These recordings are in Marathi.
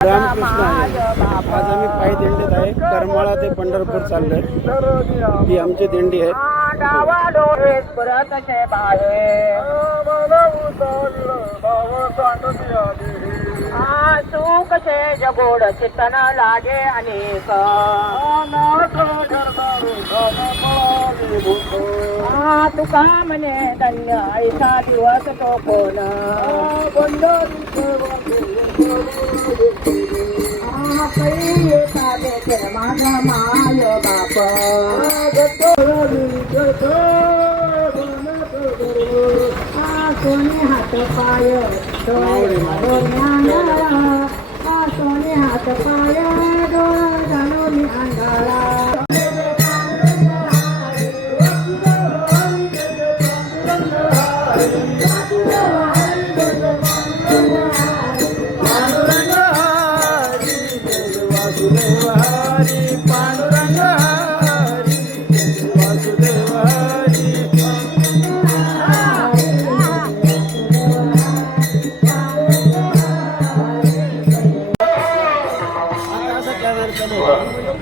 रामकृष्ण आहे. आज आम्ही पायी दिंडीत आहे. करमाळा ते पंढरपूर चाललोय. ही आमची दिंडी आहे. जगोड चितन लागे अनेक ತುಕಾಮನೆ ಧನ್ಯ ಐಷಾ ದಿವಸ ತೋಕೋನ ಮಾಗ ಮಾಯೋ ಬಾಪ ಹಾತ ಪಾಯ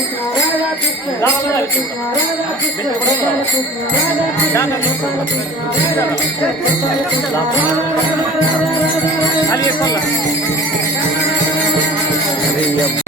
கிருஷ்ண ராதா கிருஷ்ண ராதா கிருஷ்ண ராதா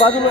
బాజులో